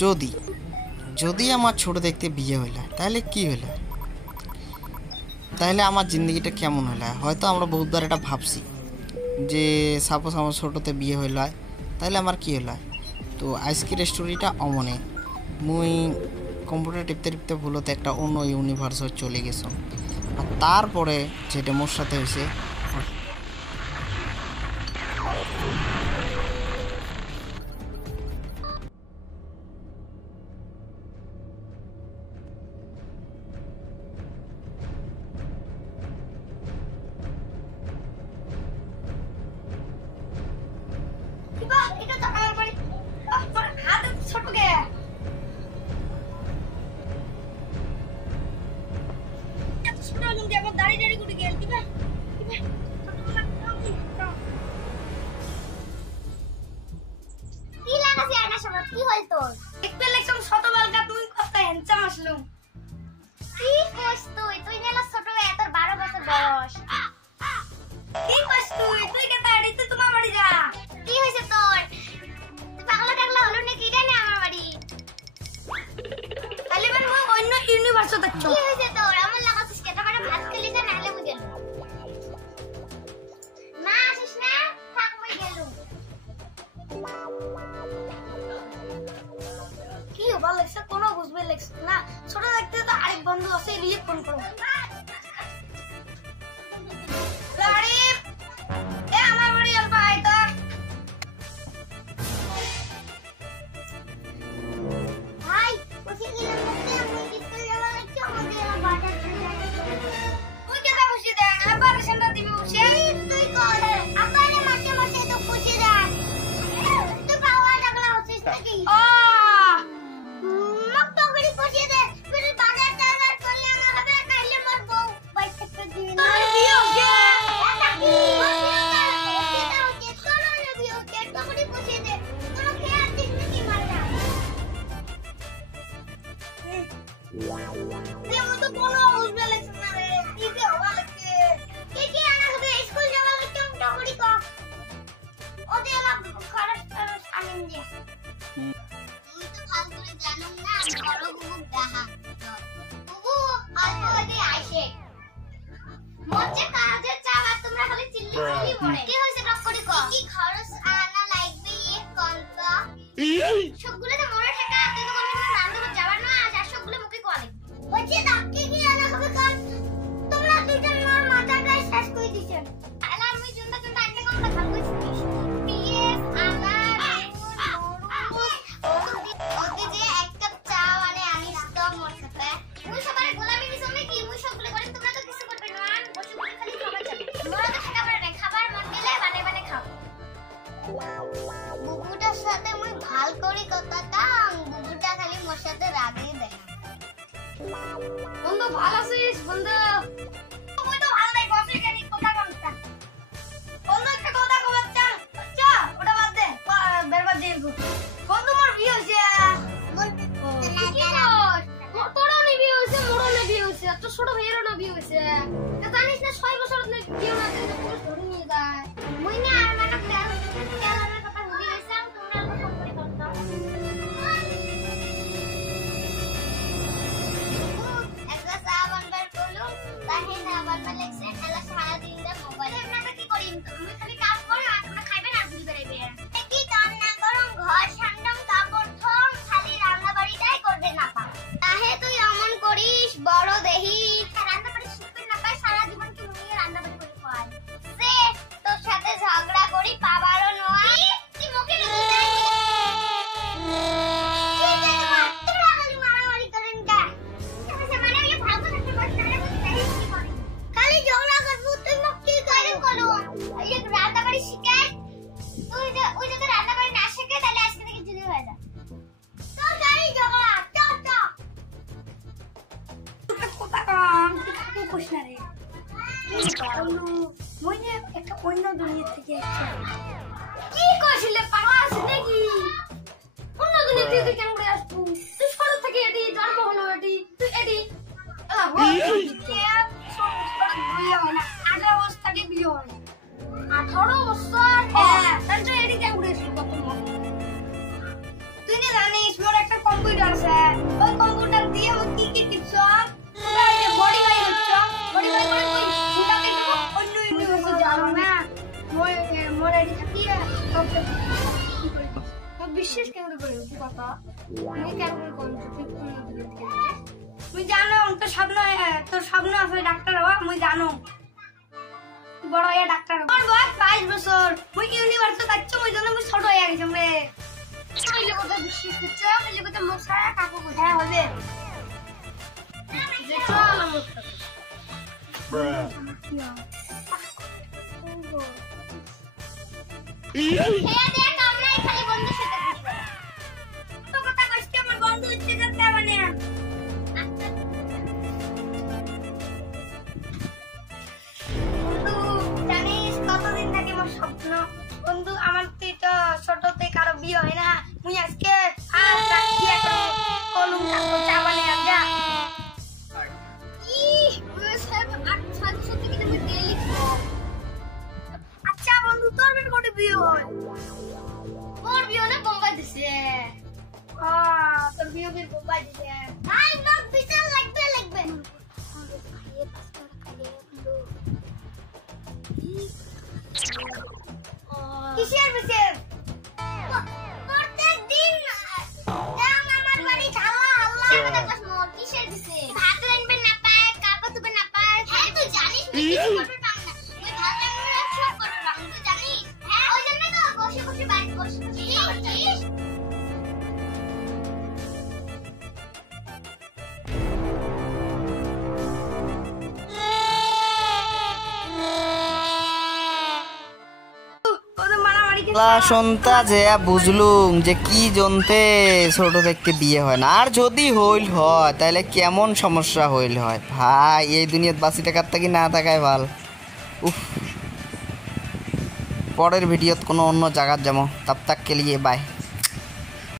যদি যদি আমার ছোট দেখতে বিয়ে হইলা তাহলে কি হইলা, তাহলে আমার জিন্দগিটা কেমন হইলা। হয়তো আমরা বহুতবার এটা ভাবছি যে সাপোজ আমার ছোটোতে বিয়ে হইলা তাহলে আমার কি হইলা। তো আজকের স্টোরিটা অমনে মুই কম্পিউটার টিপতে টিপতে ভুলতে একটা অন্য ইউনিভার্সে চলে গেছো, আর তারপরে যেটা মোর সাথে হয়েছে তুই না জানিস মোর একটা কথা তুমি কেমন কোন তুই জানো তোর স্বপ্ন আছে ডাক্তার হওয়া আমি জানো বড় হয়ে ডাক্তার হবো আমার বয়স 22 বছর মুই ইউনিভার্সিটি যাচ্ছি ওই জন্য মুই ছোট হয়ে গেছি রে তুই কথা বিশ্বাস করছো আমি কথা মশা কাকু কোথায় হবে যে চল আমার খেয়ে দে কামড়াই খালি বন্ধুর সাথে তো কথা কইছি আমার বন্ধু হচ্ছে যেতে মানে জানিস কতদিন থেকে আমার স্বপ্ন বন্ধু আমার তো ছোট থেকে কারো বিয়ে হয় না মুই আজকে আর রাখি একটা কলম চা বানিয়ে যা আচ্ছা বন্ধু তোর বের কোটে বিয়ে হয় তোর বিয়ে না বোম্বাই দিছে তোর বিয়ে বোম্বাই দিছে আই নট বিশাল লাগবে কিসের বিচার প্রত্যেক দিন আমার বাড়ি হাল্লা আমাদের কাছে মোর কিসের দিছে ভাত রান্না না পায় কাপড় ধুবে না পায় হ্যাঁ তুই জানিস তুই কিছু করতে পার না তুই ভাত রান্না সব করে রাখ তুই জানিস হ্যাঁ ওই জন্য তো বসে বাড়ি বসে করছিস সন্তা যে বুঝলুম যে কি জনতে ছোট দেখতে বিয়ে হয় না আর যদি হইল হয় তাহলে কেমন সমস্যা হইল হয় ভাই এই দুনিয়াত বাঁচি থাকার থাকি না থাকাই ভাল উফ পরের ভিডিওত কোনো অন্য জায়গার যাবো তাব তাক কে লিয়ে বাই।